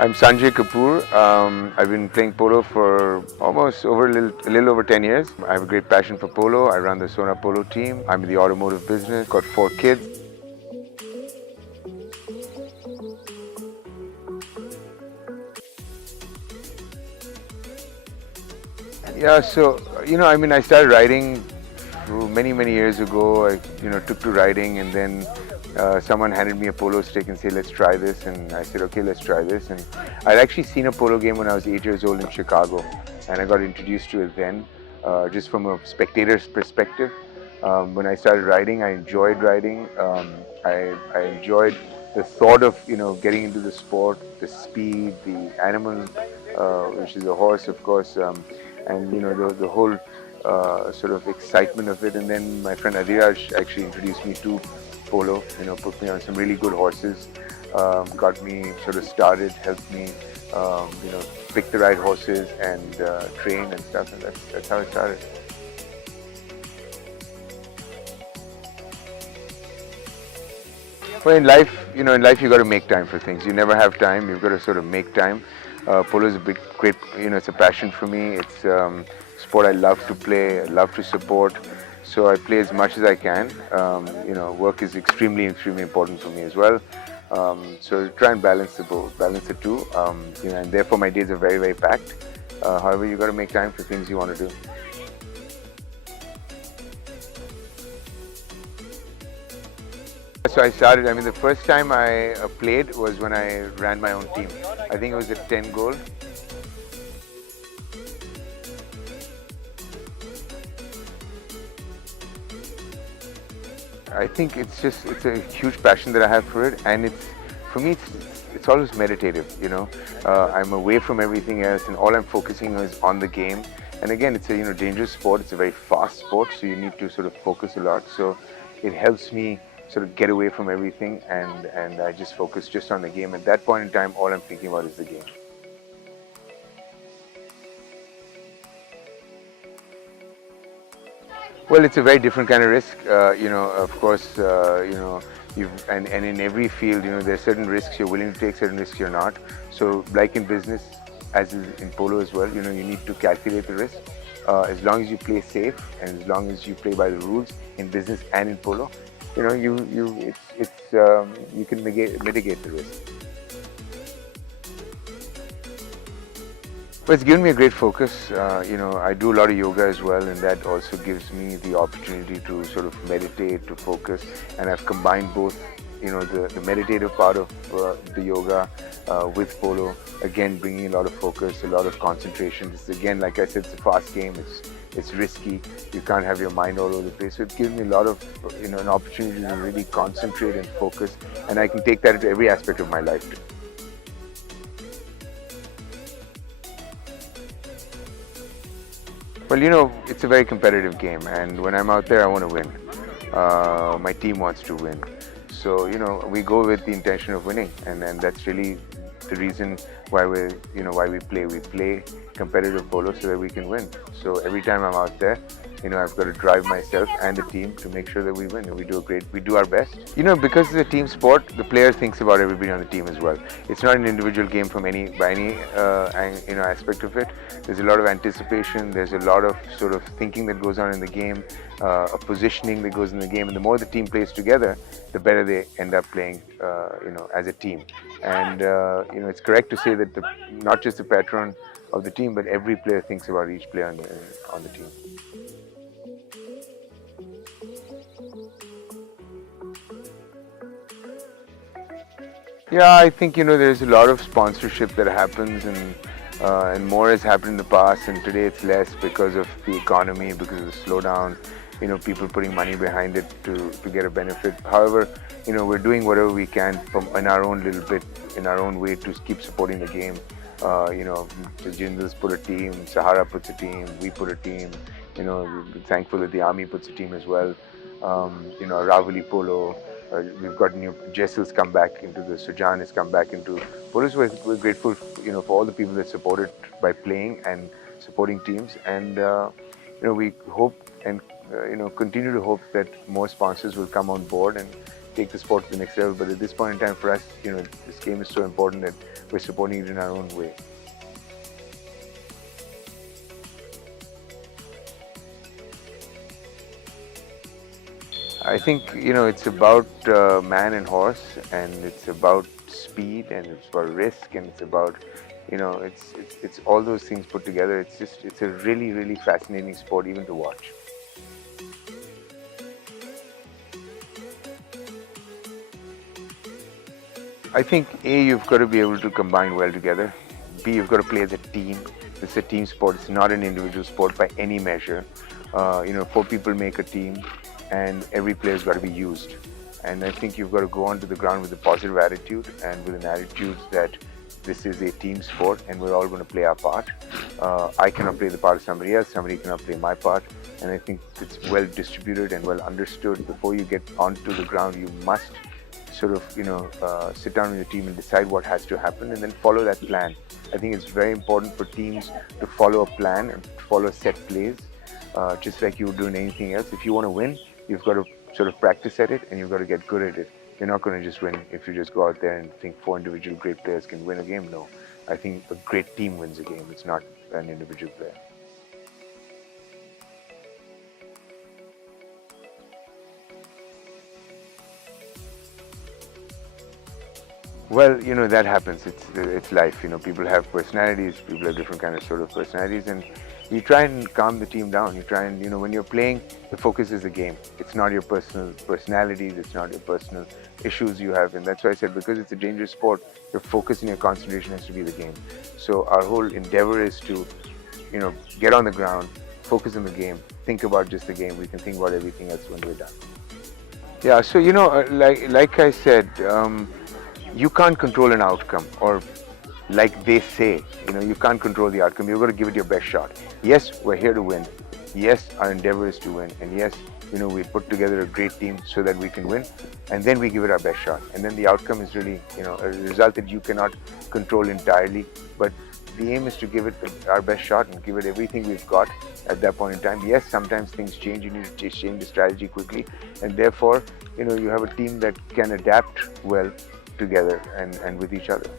I'm Sunjay Kapur. I've been playing polo for almost a little over 10 years. I have a great passion for polo. I run the Sona Polo team. I'm in the automotive business. Got 4 kids. Yeah, so I started riding many years ago. I took to riding, and then someone handed me a polo stick and said, "Let's try this." And I said, "Okay, let's try this." And I'd actually seen a polo game when I was 8 years old in Chicago, and I got introduced to it then, just from a spectator's perspective. When I started riding, I enjoyed riding. I enjoyed the thought of getting into the sport, the speed, the animal, which is a horse, of course. And the whole sort of excitement of it. And then my friend Adiraj actually introduced me to polo. Put me on some really good horses, got me sort of started, helped me, pick the right horses and train and stuff. And that's how it started. Well, in life you got to make time for things. You never have time. You've got to sort of make time. Polo is a great, it's a passion for me. It's sport I love to play, I love to support. So I play as much as I can. Work is extremely important for me as well. So try and balance balance the two. And therefore my days are very packed. However, you got to make time for things you want to do. So I started, the first time I played was when I ran my own team. I think it was at 10 goal. I think it's a huge passion that I have for it, and for me it's always meditative. I'm away from everything else, and all I'm focusing on is on the game. And again, it's a dangerous sport. It's a very fast sport, so you need to sort of focus a lot. So it helps me sort of get away from everything, and I just focus just on the game. At that point in time, all I'm thinking about is the game. Well, it's a very different kind of risk. Of course, and in every field, there's certain risks you're willing to take, certain risks you're not. So, like in business, as is in polo as well, you need to calculate the risk. As long as you play safe and as long as you play by the rules in business and in polo, you can mitigate the risk. Well, it's given me a great focus. I do a lot of yoga as well, and that also gives me the opportunity to sort of meditate, to focus. And I've combined both, the meditative part of the yoga with polo. Again, bringing a lot of focus, a lot of concentration. It's, again, like I said, it's a fast game. It's risky. You can't have your mind all over the place. So it's given me a lot of, an opportunity to really concentrate and focus. And I can take that into every aspect of my life too. Well, it's a very competitive game, and when I'm out there, I want to win. My team wants to win. So, we go with the intention of winning, and that's really the reason why why we play. We play competitive polo so that we can win. So every time I'm out there, I've got to drive myself and the team to make sure that we win. And we do our best. Because it's a team sport, the player thinks about everybody on the team as well. It's not an individual game by any aspect of it. There's a lot of anticipation. There's a lot of sort of thinking that goes on in the game, a positioning that goes in the game. And the more the team plays together, the better they end up playing, as a team. And it's correct to say that not just the patron of the team, but every player thinks about each player on the team. Yeah, I think there's a lot of sponsorship that happens, and more has happened in the past, and today it's less because of the economy, because of the slowdown. People putting money behind it to get a benefit. However, we're doing whatever we can in our own little bit, in our own way, to keep supporting the game. The Jindals put a team, Sahara puts a team, we put a team. We're thankful that the army puts a team as well. Ravali Polo. We've got new Jessel's come back into the Sujan has come back into polo. We're grateful, for all the people that supported by playing and supporting teams, and we hope and continue to hope that more sponsors will come on board and take the sport to the next level. But at this point in time, for us, this game is so important that we're supporting it in our own way. I think it's about man and horse, and it's about speed, and it's about risk, and it's about it's all those things put together. It's a really fascinating sport even to watch. I think A, you've got to be able to combine well together. B, you've got to play as a team. It's a team sport. It's not an individual sport by any measure. 4 people make a team, and every player's got to be used. And I think you've got to go onto the ground with a positive attitude, and with an attitude that this is a team sport and we're all going to play our part. I cannot play the part of somebody else, somebody cannot play my part, and I think it's well distributed and well understood. Before you get onto the ground, you must sort of sit down with your team and decide what has to happen, and then follow that plan. I think it's very important for teams to follow a plan and follow set plays, just like you would do in anything else. If you want to win, you've got to sort of practice at it, and you've got to get good at it. You're not going to just win if you just go out there and think 4 individual great players can win a game. No, I think a great team wins a game. It's not an individual player. Well, that happens. It's life. People have personalities. People have different kind of sort of personalities, and you try and calm the team down. You try and when you're playing, the focus is the game. It's not your personal personalities. It's not your personal issues you have, and that's why I said, because it's a dangerous sport, your focus and your concentration has to be the game. So our whole endeavor is to, get on the ground, focus on the game, think about just the game. We can think about everything else when we're done. Yeah. So like I said. You can't control an outcome, or like they say, you can't control the outcome. You've got to give it your best shot. Yes, we're here to win. Yes, our endeavor is to win. And yes, we put together a great team so that we can win. And then we give it our best shot. And then the outcome is really, a result that you cannot control entirely. But the aim is to give it our best shot and give it everything we've got at that point in time. Yes, sometimes things change. You need to change the strategy quickly. And therefore, you have a team that can adapt well together and with each other.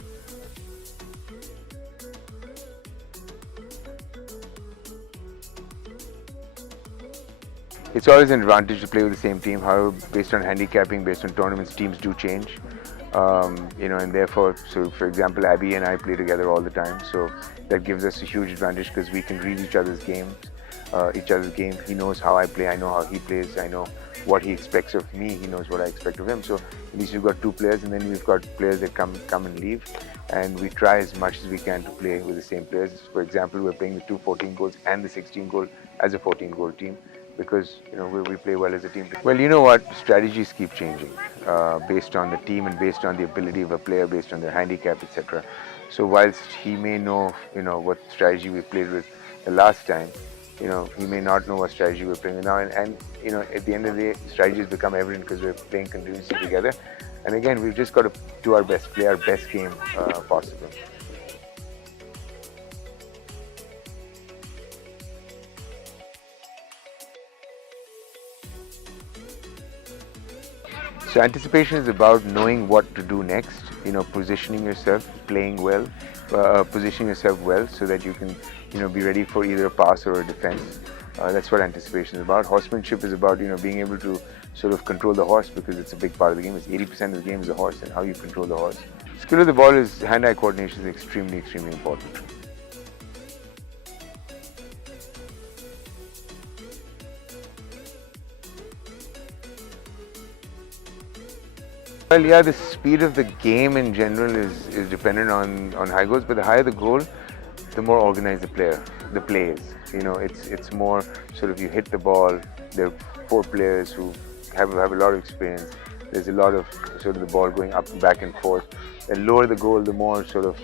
It's always an advantage to play with the same team. However, based on handicapping, based on tournaments, teams do change. And therefore, so for example, Abby and I play together all the time. So that gives us a huge advantage because we can read each other's games, He knows how I play, I know how he plays, I know what he expects of me, he knows what I expect of him. So at least we've got 2 players, and then we've got players that come and leave, and we try as much as we can to play with the same players. For example, we're playing the 2 14 goals and the 16 goal as a 14 goal team, because we play well as a team. Well, you know what, strategies keep changing based on the team and based on the ability of a player, based on their handicap, etc. So whilst he may know what strategy we played with the last time, he may not know what strategy we're playing with now, and at the end of the day, strategies become evident because we're playing continuously together. And again, we've just got to do our best, play our best game possible. So anticipation is about knowing what to do next, positioning yourself, playing well, positioning yourself well so that you can, be ready for either a pass or a defense. That's what anticipation is about. Horsemanship is about, being able to sort of control the horse, because it's a big part of the game. It's 80% of the game is the horse and how you control the horse. Skill of the ball is hand-eye coordination is extremely important. Well, yeah, the speed of the game in general is dependent on high goals, but the higher the goal, the more organized the play is. It's more sort of you hit the ball. There are 4 players who have a lot of experience. There's a lot of sort of the ball going up and back and forth. The lower the goal, the more sort of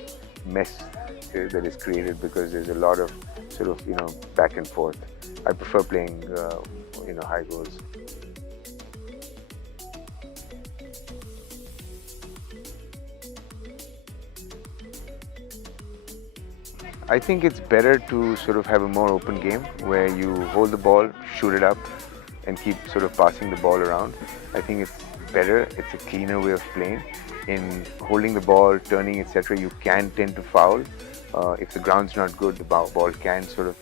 mess that is created, because there's a lot of sort of back and forth. I prefer playing high goals. I think it's better to sort of have a more open game where you hold the ball, shoot it up, and keep sort of passing the ball around. I think it's better. It's a cleaner way of playing. In holding the ball, turning, etc., you can tend to foul. If the ground's not good, the ball can sort of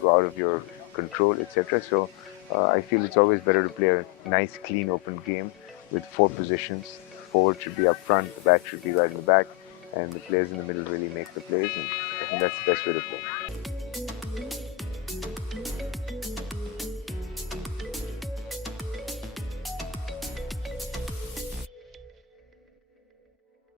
go out of your control, etc. So I feel it's always better to play a nice, clean, open game with four positions. Forward should be up front, the back should be right in the back, and the players in the middle really make the plays. And I think that's the best way to play.